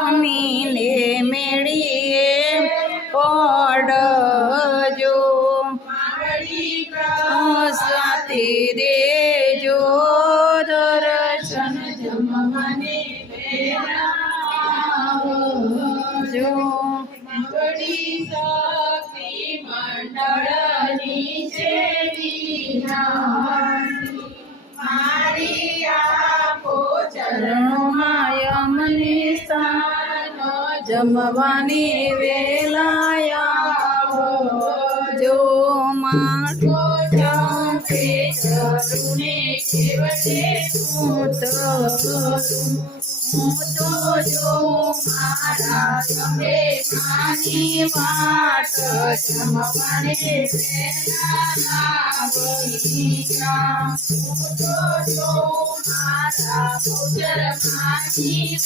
અમીને મેળીએ પડજો સ્વાતિ દેજો દર્શન જમવાને જો શક્તિ મંડળની છે વિનાશી મારી આપો ચરણોમાં યમને સ્થાન જમવાની વેલાયા જો માટો જંપે ચરુને કેવટે હું તો જો મારા તમે માની વાટ જમવાને વેલા બગીચા તો જો મારા પુત્ર માની